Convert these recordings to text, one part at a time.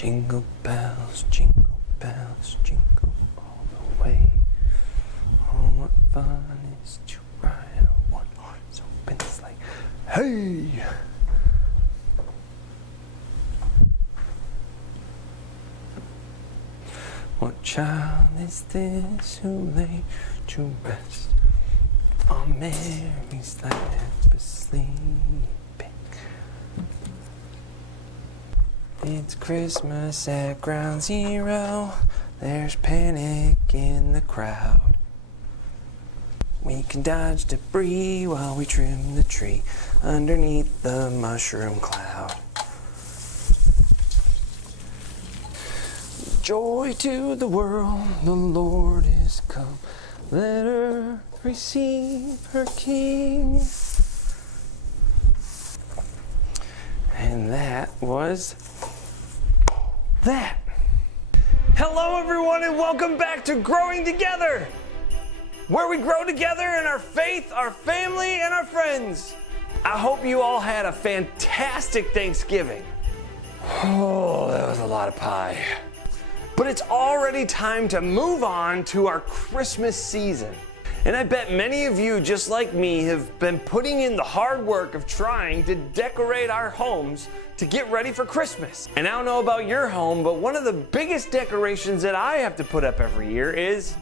Jingle bells, jingle all the way. Oh, what fun it is to ride a one-horse open sleigh. Hey! What child is this who lay to rest on Mary's lap asleep? It's Christmas at Ground Zero. There's panic in the crowd. We can dodge debris while we trim the tree underneath the mushroom cloud. Joy to the world, the Lord is come. Let earth receive her King. And that was that. Hello everyone and welcome back to Growing Together, where we grow together in our faith, our family, and our friends. I hope you all had a fantastic Thanksgiving. Oh, that was a lot of pie. But it's already time to move on to our Christmas season. And I bet many of you, just like me, have been putting in the hard work of trying to decorate our homes to get ready for Christmas. And I don't know about your home, but one of the biggest decorations that I have to put up every year is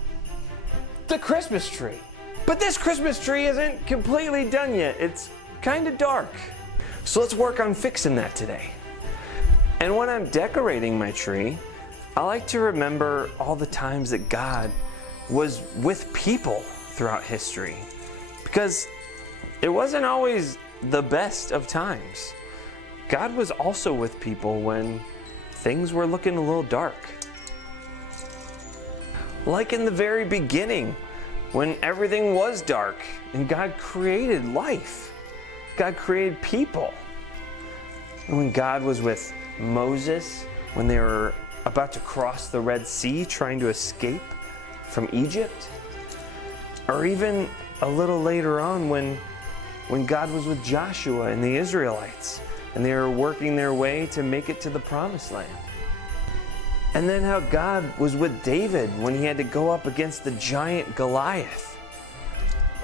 the Christmas tree. But this Christmas tree isn't completely done yet. It's kind of dark. So let's work on fixing that today. And when I'm decorating my tree, I like to remember all the times that God was with people throughout history, because it wasn't always the best of times. God was also with people when things were looking a little dark. Like in the very beginning, when everything was dark and God created life. God created people. And when God was with Moses, when they were about to cross the Red Sea trying to escape from Egypt. Or even a little later on when God was with Joshua and the Israelites and they were working their way to make it to the Promised Land. And then how God was with David when he had to go up against the giant Goliath.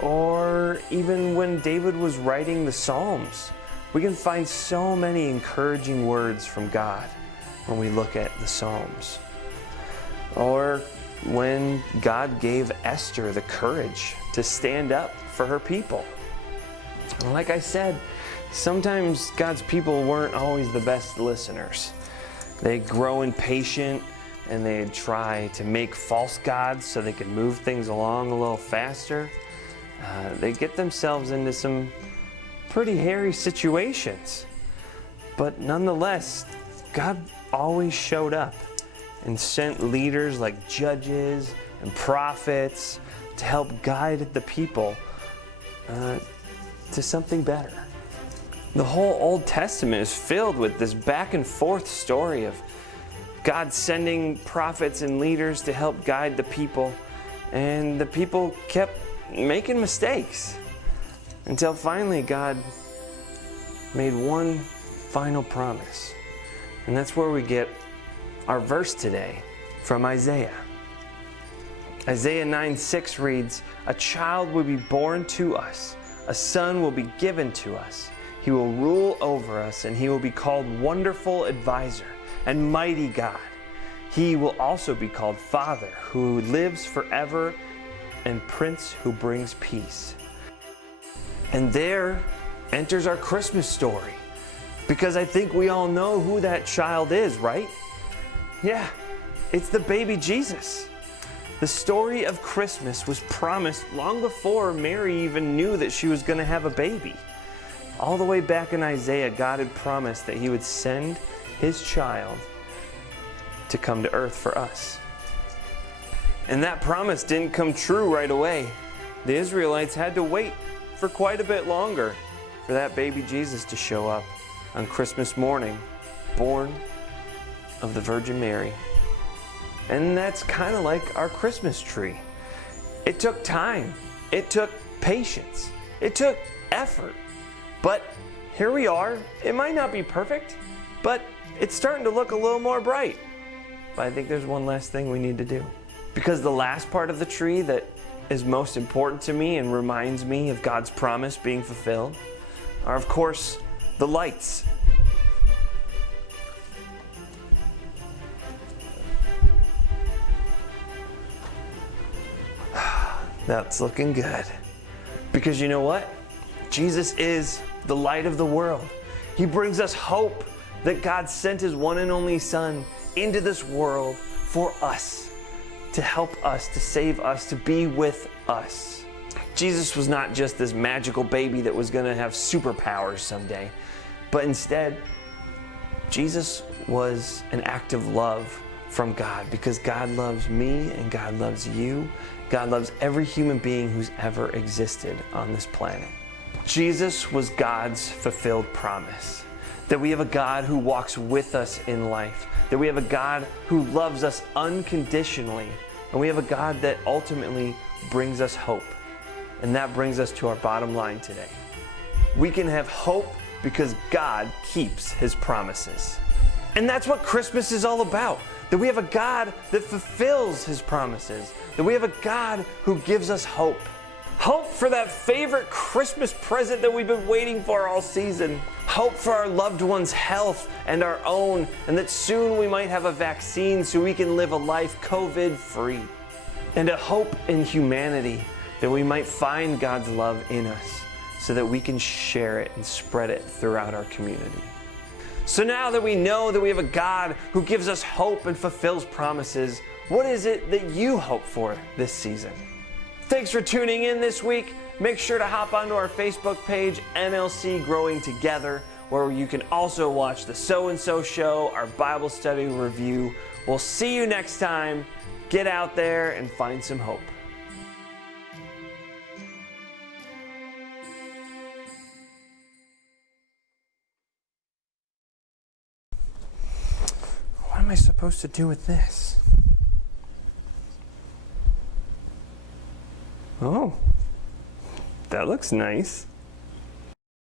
Or even when David was writing the Psalms. We can find so many encouraging words from God when we look at the Psalms. Or when God gave Esther the courage to stand up for her people. And like I said, sometimes God's people weren't always the best listeners. They grow impatient and they'd try to make false gods so they could move things along a little faster. They get themselves into some pretty hairy situations. But nonetheless, God always showed up and sent leaders like judges and prophets to help guide the people to something better. The whole Old Testament is filled with this back and forth story of God sending prophets and leaders to help guide the people, and the people kept making mistakes until finally God made one final promise. And that's where we get our verse today from Isaiah. Isaiah 9:6 reads, "A child will be born to us, a son will be given to us. He will rule over us, and he will be called Wonderful Advisor and Mighty God. He will also be called Father, who lives forever, and Prince who brings peace." And there enters our Christmas story, because I think we all know who that child is, right? Yeah, it's the baby Jesus. The story of Christmas was promised long before Mary even knew that she was going to have a baby. All the way back in Isaiah, God had promised that he would send his child to come to earth for us. And that promise didn't come true right away. The Israelites had to wait for quite a bit longer for that baby Jesus to show up on Christmas morning, born of the Virgin Mary. And that's kind of like our Christmas tree. It took time. It took patience. It took effort. But here we are. It might not be perfect, but it's starting to look a little more bright. But I think there's one last thing we need to do. Because the last part of the tree that is most important to me and reminds me of God's promise being fulfilled are, of course, the lights. That's looking good. Because you know what? Jesus is the light of the world. He brings us hope that God sent His one and only Son into this world for us, to help us, to save us, to be with us. Jesus was not just this magical baby that was going to have superpowers someday, but instead, Jesus was an act of love from God, because God loves me and God loves you. God loves every human being who's ever existed on this planet. Jesus was God's fulfilled promise, that we have a God who walks with us in life, that we have a God who loves us unconditionally, and we have a God that ultimately brings us hope. And that brings us to our bottom line today. We can have hope because God keeps His promises. And that's what Christmas is all about. That we have a God that fulfills His promises. That we have a God who gives us hope. Hope for that favorite Christmas present that we've been waiting for all season. Hope for our loved ones' health and our own, and that soon we might have a vaccine so we can live a life COVID-free. And a hope in humanity, that we might find God's love in us so that we can share it and spread it throughout our community. So now that we know that we have a God who gives us hope and fulfills promises, what is it that you hope for this season? Thanks for tuning in this week. Make sure to hop onto our Facebook page, NLC Growing Together, where you can also watch the So and So Show, our Bible study review. We'll see you next time. Get out there and find some hope. What am I supposed to do with this? Oh, that looks nice.